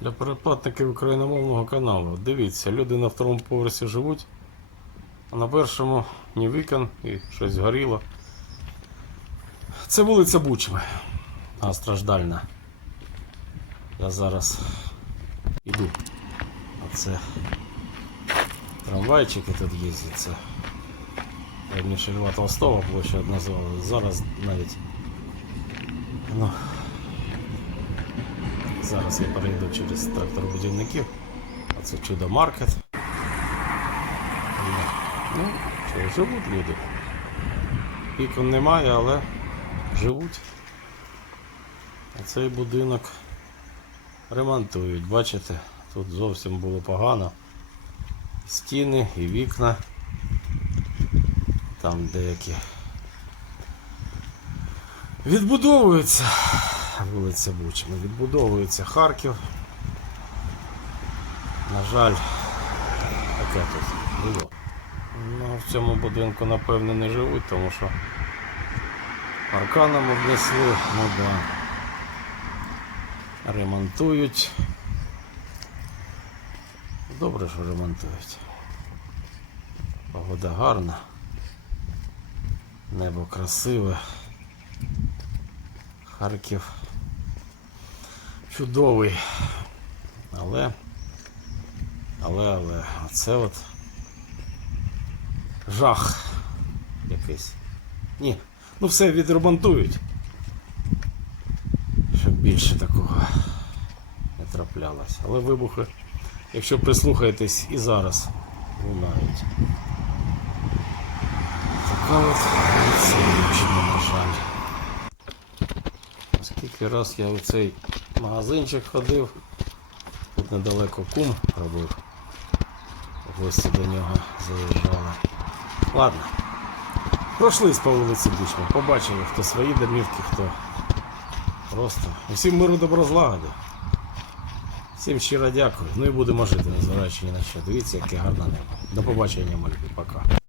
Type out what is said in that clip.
Для передплатників україномовного каналу. Дивіться, люди на второму поверсі живуть, а на першому ні вікон і щось горіло. Це вулиця Бучми, А страждальна. Я зараз іду. А це трамвайчики тут їздять. Це раніше Льва Толстого площа називали. Зараз навіть. Ну, Зараз я перейду через трактор будівників. А це чудо маркет. Ну, що, живуть люди. Вікон немає, але живуть. А цей будинок ремонтують. Бачите, тут зовсім було погано. Стіни і вікна. Там деякі відбудовуються. Вулиця Бучми. Відбудовується Харків. На жаль, таке тут було. Ну, в цьому будинку, напевно, не живуть, тому що арканом обнесли, ну да. Ремонтують. Добре, що ремонтують. Погода гарна. Небо красиве. Харків чудовий. Але, але, але, оце от жах якийсь. Ні, ну все відремонтують. Щоб більше такого не траплялось. Але вибухи, якщо прислухаєтесь і зараз лунають. Така от це на жаль. Скільки раз я в цей магазинчик ходив, тут недалеко кум робив. Гості до нього заїжджали. Ладно. Пройшлись по вулиці Бучми, побачили, хто свої домівки, хто просто. Усім миру добро злагоди. Всім щиро дякую. Ну і будемо жити, незважаючи ні на що. Дивіться, яке гарне небо. До побачення, мальки. Пока.